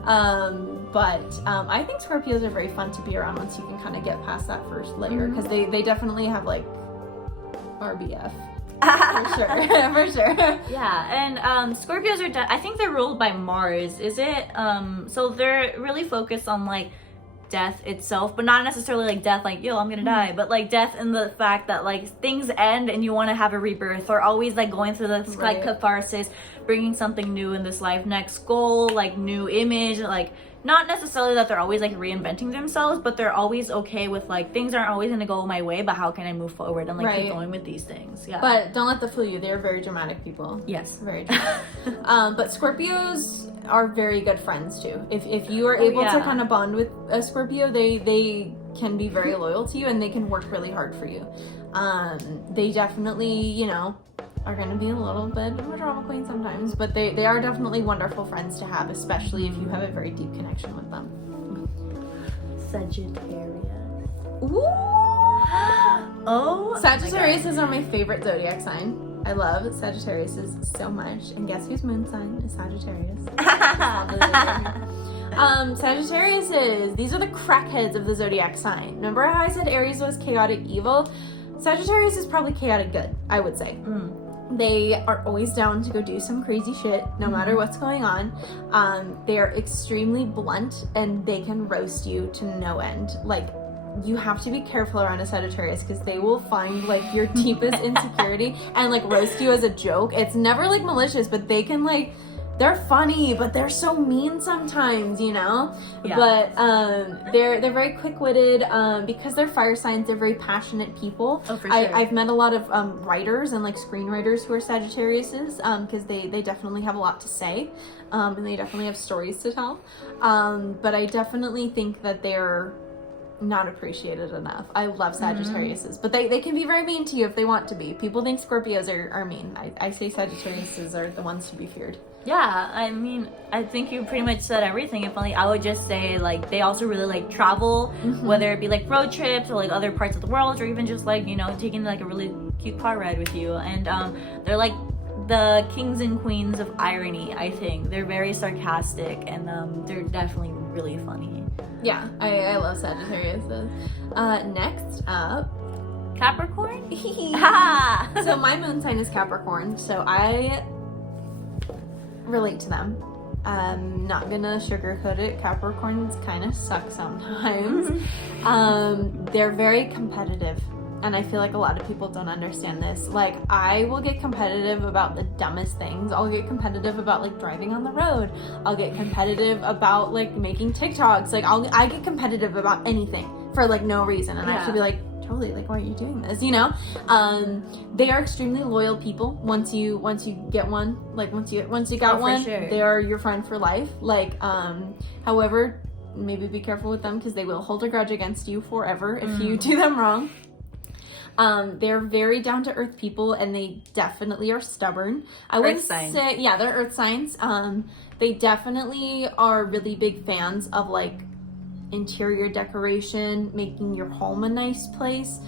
But I think Scorpios are very fun to be around once you can kind of get past that first layer, because they definitely have like RBF. For sure. For sure. Yeah, and Scorpios are I think they're ruled by Mars, is it? So they're really focused on like death itself, but not necessarily like death like, yo, I'm gonna die, but like death in the fact that like things end and you want to have a rebirth, or always like going through this like catharsis, bringing something new in this life, next goal, like new image, like not necessarily that they're always like reinventing themselves, but they're always okay with like things aren't always going to go my way, but how can I move forward and like keep going with these things. Yeah. But don't let that fool you. They're very dramatic people. Yes. Very dramatic. But Scorpios are very good friends too. If you are able to kind of bond with a Scorpio, they can be very loyal to you and they can work really hard for you. They definitely, you know, are going to be a little bit of a drama queen sometimes, but they are definitely wonderful friends to have, especially if you have a very deep connection with them. Sagittarius. Ooh! Oh, Sagittarius are my favorite zodiac sign. I love Sagittarius so much. And guess whose moon sign is Sagittarius? Sagittarius these are the crackheads of the zodiac sign. Remember how I said Aries was chaotic evil? Sagittarius is probably chaotic good, I would say. They are always down to go do some crazy shit, no matter what's going on. They are extremely blunt and they can roast you to no end. Like, you have to be careful around a Sagittarius because they will find like your deepest insecurity and like roast you as a joke. It's never like malicious, but they can like, they're funny, but they're so mean sometimes, you know? Yeah. But they're very quick-witted. Because they're fire signs, they're very passionate people. Oh, for sure. I've met a lot of writers and like screenwriters who are Sagittariuses because they definitely have a lot to say. And they definitely have stories to tell. But I definitely think that they're not appreciated enough. I love Sagittariuses, but they can be very mean to you if they want to be. People think Scorpios are mean. I say Sagittariuses are the ones to be feared. Yeah, I mean, I think you pretty much said everything. If only I would just say like they also really like travel, whether it be like road trips or like other parts of the world, or even just like, you know, taking like a really cute car ride with you. And they're like the kings and queens of irony. I think they're very sarcastic and they're definitely really funny. Yeah, I love Sagittarius. Next up, Capricorn. So my moon sign is Capricorn, so I relate to them. Not gonna sugarcoat it. Capricorns kind of suck sometimes. They're very competitive, and I feel like a lot of people don't understand this. Like, I will get competitive about the dumbest things. I'll get competitive about like driving on the road. I'll get competitive about like making TikToks. Like I get competitive about anything for like no reason, and I should be like, totally, like, why are you doing this, you know? They are extremely loyal people. Once you get one, like once you got one, they are your friend for life. Like, however, maybe be careful with them because they will hold a grudge against you forever if you do them wrong. They're very down to earth people, and they definitely are stubborn. I would say, yeah, they're earth signs. They definitely are really big fans of like interior decoration, making your home a nice place.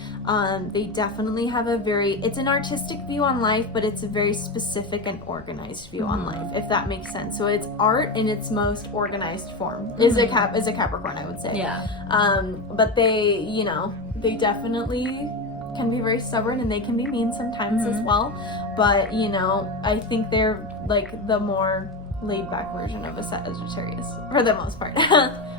They definitely have it's an artistic view on life, but it's a very specific and organized view on life, if that makes sense. So it's art in its most organized form. Is a Capricorn, I would say. Yeah. But they, you know, they definitely can be very stubborn and they can be mean sometimes as well. But, you know, I think they're like the more laid back version of a Sagittarius for the most part.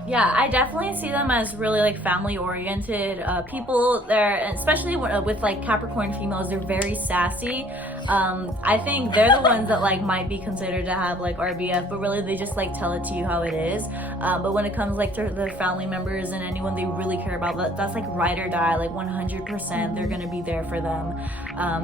Yeah, I definitely see them as really like family oriented people. They're, especially with like Capricorn females, they're very sassy. I think they're the ones that like might be considered to have like RBF, but really they just like tell it to you how it is. But when it comes like to their family members and anyone they really care about, that's like ride or die, like 100%. They're gonna be there for them.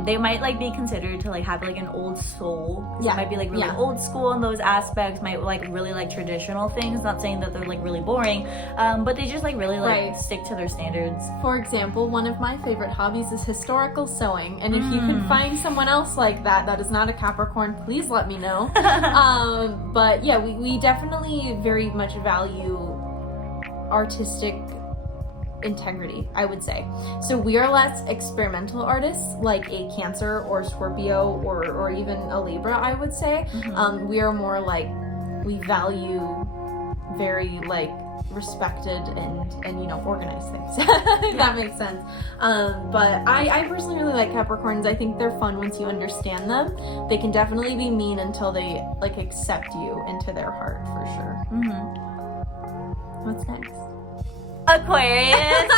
They might like be considered to like have like an old soul. Yeah, might be like really old school in those aspects. Might like really like traditional things. Not saying that they're like really boring, but they just like really like stick to their standards. For example, one of my favorite hobbies is historical sewing, and if you can find someone else like that is not a Capricorn, please let me know. But yeah, we definitely very much value artistic integrity, I would say. So we are less experimental artists like a Cancer or Scorpio or even a Libra, I would say. We are more like, we value very like respected and you know, organized things. If that makes sense. But I personally really like Capricorns. I think they're fun once you understand them. They can definitely be mean until they like accept you into their heart, for sure. What's next? Aquarius.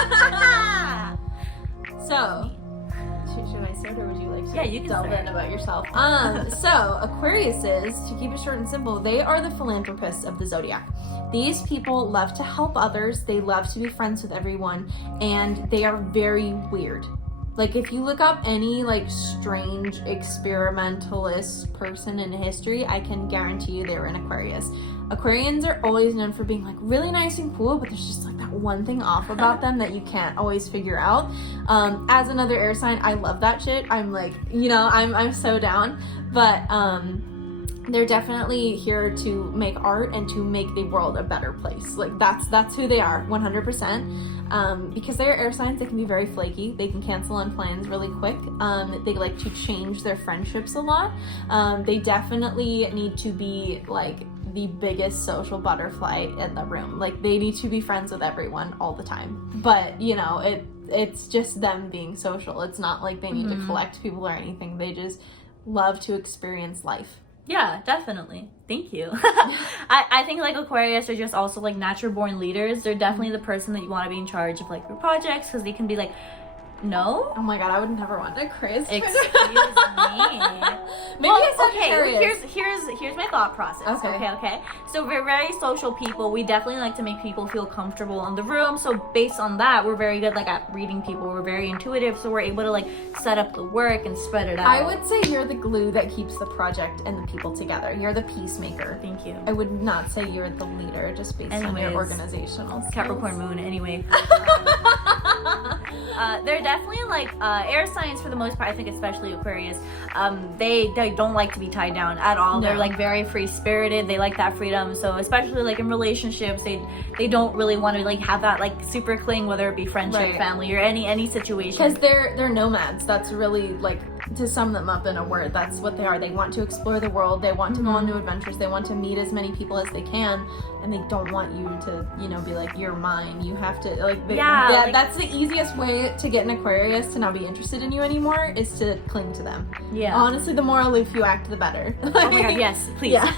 So, should Should I start or would you like to you can delve start. in about yourself? So Aquariuses, to keep it short and simple, they are the philanthropists of the zodiac. These people love to help others, they love to be friends with everyone, and they are very weird. Like, if you look up any, like, strange experimentalist person in history, I can guarantee you they were an Aquarius. Aquarians are always known for being, like, really nice and cool, but there's just, like, that one thing off about them that you can't always figure out. As another air sign, I love that shit. I'm, like, you know, I'm so down. But, they're definitely here to make art and to make the world a better place. Like, that's who they are, 100%. Because they're air signs, they can be very flaky. They can cancel on plans really quick. They like to change their friendships a lot. They definitely need to be, like, the biggest social butterfly in the room. Like, they need to be friends with everyone all the time. But, you know, it's just them being social. It's not like they need to collect people or anything. They just love to experience life. Yeah, definitely. Thank you. I think, like, Aquarius are just also, like, natural born leaders. They're definitely the person that you want to be in charge of, like, your projects, because they can be like, no? Oh my god, I would never want an Aquarius. Excuse me. Maybe well, a Sagittarius. Here's my thought process. Okay. So we're very social people. We definitely like to make people feel comfortable in the room. So based on that, we're very good, like, at reading people. We're very intuitive, so we're able to, like, set up the work and spread it out. I would say you're the glue that keeps the project and the people together. You're the peacemaker. Thank you. I would not say you're the leader, just based on your organizational skills. Capricorn moon, anyway. They're definitely, like, air signs for the most part. I think especially Aquarius. They don't like to be tied down at all. No. They're, like, very free spirited. They like that freedom. So especially, like, in relationships, they don't really want to, like, have that, like, super cling, whether it be friendship, family, or any situation. Because they're nomads. That's really, like, to sum them up in a word, that's what they are. They want to explore the world. They want to go on new adventures. They want to meet as many people as they can, and they don't want you to, you know, be like, you're mine. You have to, like, that's the easiest way to get an Aquarius to not be interested in you anymore, is to cling to them. Yeah. Honestly, the more aloof you act, the better. Oh my god, yes, please. Yeah.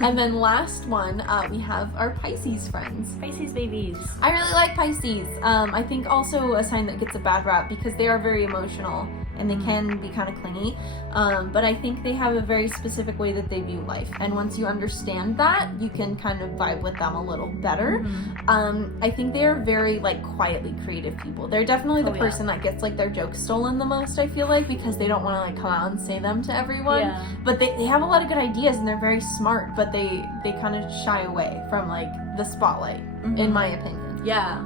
And then last one, we have our Pisces friends. Pisces babies. I really like Pisces. I think also a sign that gets a bad rap because they are very emotional and they can be kind of clingy. But I think they have a very specific way that they view life. And once you understand that, you can kind of vibe with them a little better. I think they are very, like, quietly creative people. They're definitely the person that gets, like, their jokes stolen the most, I feel like, because they don't want to, like, come out and say them to everyone. Yeah. But they have a lot of good ideas and they're very smart, but they kind of shy away from, like, the spotlight, in my opinion. Yeah.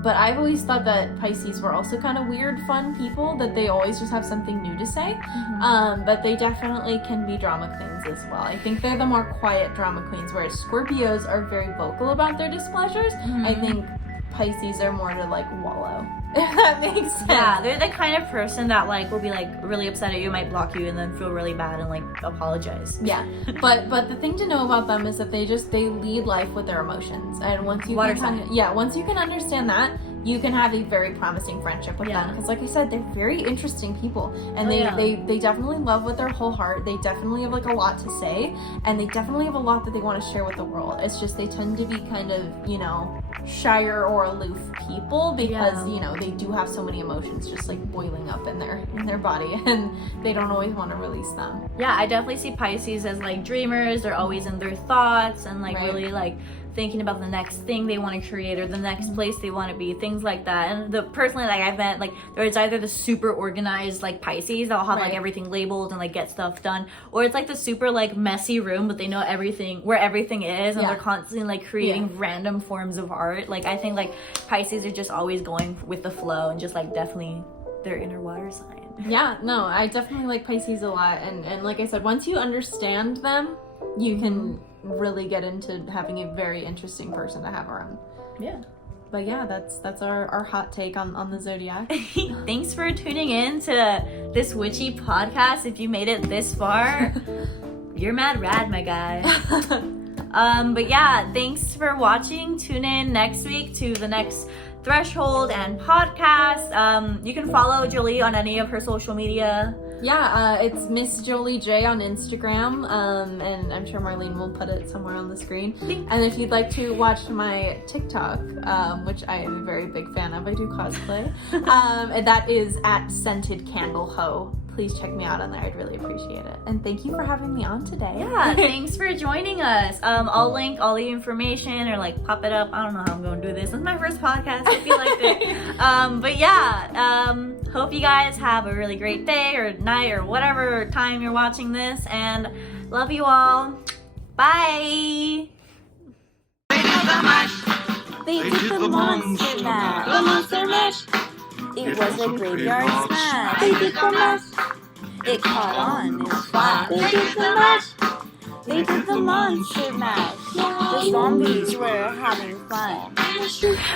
But I've always thought that Pisces were also kind of weird, fun people, that they always just have something new to say. But they definitely can be drama queens as well. I think they're the more quiet drama queens, whereas Scorpios are very vocal about their displeasures. I think Pisces are more to, like, wallow, if that makes sense. Yeah, they're the kind of person that, like, will be, like, really upset at you, might block you, and then feel really bad and, like, apologize. Yeah, but the thing to know about them is that they lead life with their emotions, and once you once you can understand that, you can have a very promising friendship with them. Because, like I said, they're very interesting people, and they definitely love with their whole heart. They definitely have, like, a lot to say, and they definitely have a lot that they want to share with the world. It's just they tend to be kind of, you know, shyer or aloof people because you know, they do have so many emotions just, like, boiling up in their body, and they don't always want to release them. Yeah, I definitely see Pisces as, like, dreamers. They're always in their thoughts and, like, really, like, thinking about the next thing they want to create or the next place they want to be, things like that. And personally, like, I've met, like, there's either the super organized, like, Pisces that'll have like everything labeled and, like, get stuff done, or it's like the super, like, messy room, but they know everything, where everything is, and they're constantly, like, creating random forms of art. Like, I think, like, Pisces are just always going with the flow and just, like, definitely their inner water sign. Yeah, no, I definitely like Pisces a lot, and like I said, once you understand them, you can really get into having a very interesting person to have around. Yeah. But yeah, that's our hot take on the zodiac. Thanks for tuning in to this witchy podcast. If you made it this far, you're mad rad, my guy. But yeah, thanks for watching. Tune in next week to the next Threshold and podcast. You can follow Jolie on any of her social media. It's Miss Jolie J on Instagram, and I'm sure Marlene will put it somewhere on the screen. And if you'd like to watch my TikTok, which I am a very big fan of, I do cosplay, and that is at Scented Candle Ho. Please check me out on there. I'd really appreciate it. And thank you for having me on today. Yeah, thanks for joining us. I'll link all the information or like pop it up. I don't know how I'm going to do this. It's my first podcast. Hope you liked it. But yeah, hope you guys have a really great day or night or whatever time you're watching this. And love you all. Bye. They did the monster mash. The monster mash. It was a graveyard smash. They did the mash. It caught on in a flash. They did the mash. They did the monster mash. The zombies were having fun.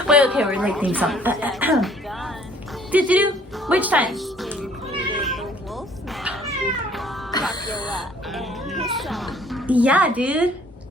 Wait, okay, we're like theme song. Did you do? Which time? The wolf mash. Dracula and his son. Yeah, dude.